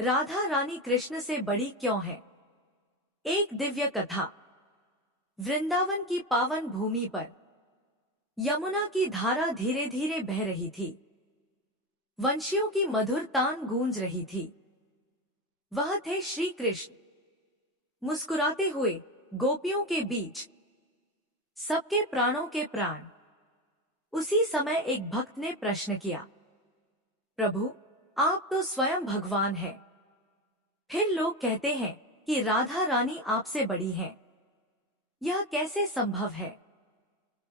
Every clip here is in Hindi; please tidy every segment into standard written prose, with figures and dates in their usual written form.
राधा रानी कृष्ण से बड़ी क्यों है? एक दिव्य कथा। वृंदावन की पावन भूमि पर यमुना की धारा धीरे धीरे बह रही थी। वंशियों की मधुर तान गूंज रही थी। वह थे श्री कृष्ण, मुस्कुराते हुए गोपियों के बीच, सबके प्राणों के प्राण। उसी समय एक भक्त ने प्रश्न किया, प्रभु, आप तो स्वयं भगवान हैं। फिर लोग कहते हैं कि राधा रानी आपसे बड़ी हैं। यह कैसे संभव है?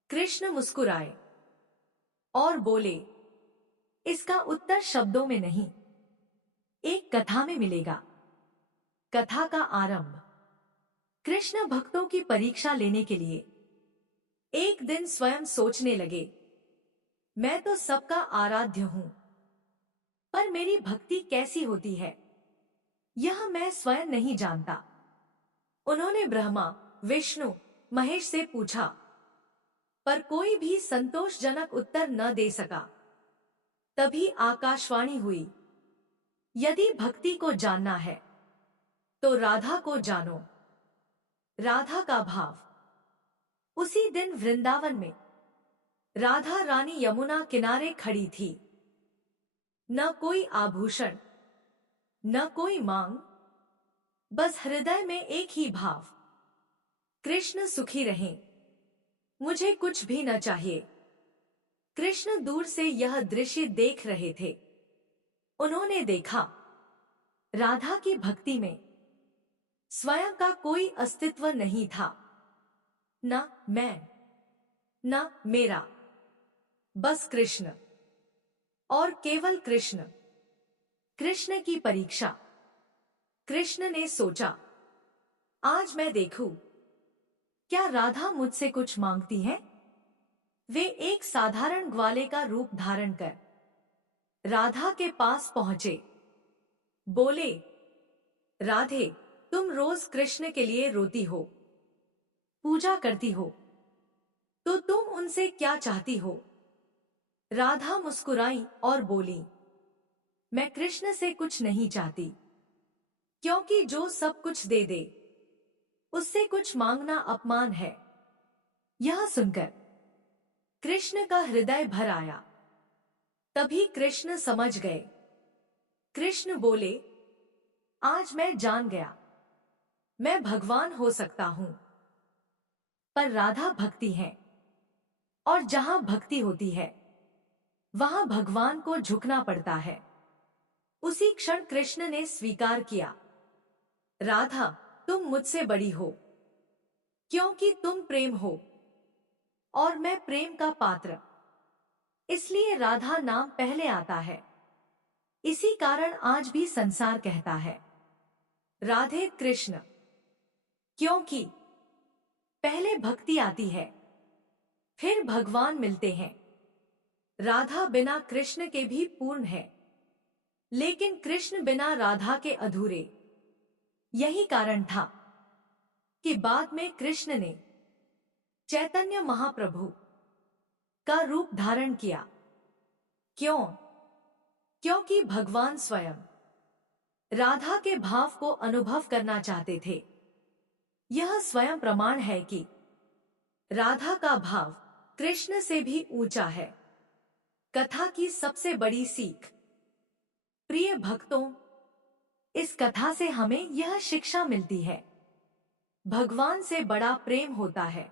कृष्ण मुस्कुराए और बोले, इसका उत्तर शब्दों में नहीं, एक कथा में मिलेगा। कथा का आरंभ। कृष्ण भक्तों की परीक्षा लेने के लिए एक दिन स्वयं सोचने लगे, मैं तो सबका आराध्य हूं, पर मेरी भक्ति कैसी होती है यह मैं स्वयं नहीं जानता। उन्होंने ब्रह्मा, विष्णु, महेश से पूछा, पर कोई भी संतोषजनक उत्तर न दे सका। तभी आकाशवाणी हुई, यदि भक्ति को जानना है तो राधा को जानो। राधा का भाव। उसी दिन वृंदावन में राधा रानी यमुना किनारे खड़ी थी। न कोई आभूषण, न कोई मांग, बस हृदय में एक ही भाव, कृष्ण सुखी रहें, मुझे कुछ भी न चाहिए। कृष्ण दूर से यह दृश्य देख रहे थे। उन्होंने देखा, राधा की भक्ति में स्वयं का कोई अस्तित्व नहीं था। न मैं, न मेरा, बस कृष्ण और केवल कृष्ण। कृष्ण की परीक्षा। कृष्ण ने सोचा, आज मैं देखूं, क्या राधा मुझसे कुछ मांगती है? वे एक साधारण ग्वाले का रूप धारण कर राधा के पास पहुंचे। बोले, राधे, तुम रोज कृष्ण के लिए रोती हो, पूजा करती हो, तो तुम उनसे क्या चाहती हो? राधा मुस्कुराई और बोली, मैं कृष्ण से कुछ नहीं चाहती, क्योंकि जो सब कुछ दे दे उससे कुछ मांगना अपमान है। यह सुनकर कृष्ण का हृदय भर आया। तभी कृष्ण समझ गए। कृष्ण बोले, आज मैं जान गया, मैं भगवान हो सकता हूं, पर राधा भक्ति है, और जहां भक्ति होती है वहां भगवान को झुकना पड़ता है। उसी क्षण कृष्ण ने स्वीकार किया, राधा, तुम मुझसे बड़ी हो, क्योंकि तुम प्रेम हो और मैं प्रेम का पात्र, इसलिए राधा नाम पहले आता है। इसी कारण आज भी संसार कहता है, राधे कृष्ण, क्योंकि पहले भक्ति आती है, फिर भगवान मिलते हैं। राधा बिना कृष्ण के भी पूर्ण है, लेकिन कृष्ण बिना राधा के अधूरे। यही कारण था कि बाद में कृष्ण ने चैतन्य महाप्रभु का रूप धारण किया। क्यों? क्योंकि भगवान स्वयं राधा के भाव को अनुभव करना चाहते थे। यह स्वयं प्रमाण है कि राधा का भाव कृष्ण से भी ऊंचा है। कथा की सबसे बड़ी सीख। प्रिय भक्तों, इस कथा से हमें यह शिक्षा मिलती है, भगवान से बड़ा प्रेम होता है,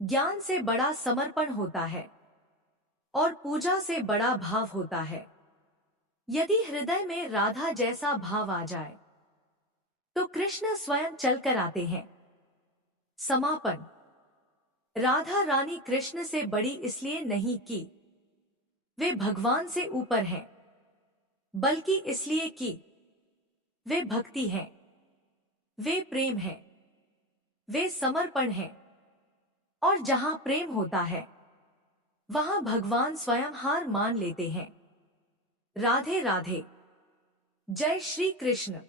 ज्ञान से बड़ा समर्पण होता है, और पूजा से बड़ा भाव होता है। यदि हृदय में राधा जैसा भाव आ जाए तो कृष्ण स्वयं चलकर आते हैं। समापन। राधा रानी कृष्ण से बड़ी इसलिए नहीं कि वे भगवान से ऊपर हैं, बल्कि इसलिए कि वे भक्ति हैं, वे प्रेम हैं, वे समर्पण हैं, और जहां प्रेम होता है वहां भगवान स्वयं हार मान लेते हैं। राधे राधे। जय श्री कृष्ण।